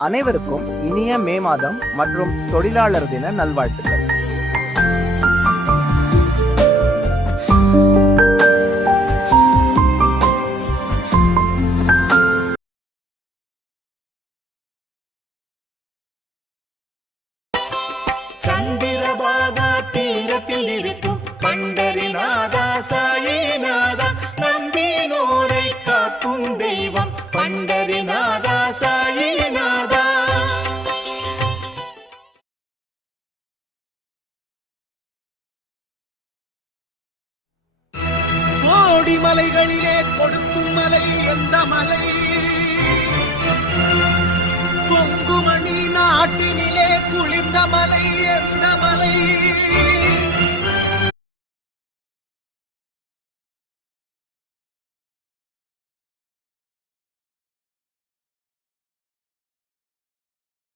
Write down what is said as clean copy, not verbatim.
அனைவருக்கும் இனிய மே மாதம் மற்றும் தொழிலாளர் தின நல்வாழ்த்துக்கள். சந்திரபாகா தீரத்தில் இருக்கும் பண்டரிநாதா சாயிநாதா, நம்பினோரை காக்கும் தெய்வம் பண்டரிநாதா சாயிநாதா. கோடி மலைகளிலே கொடுக்கும் மலை எந்த மலை? கொங்குமணி நாட்டினிலே குளிர்ந்த மலை எந்த மலை?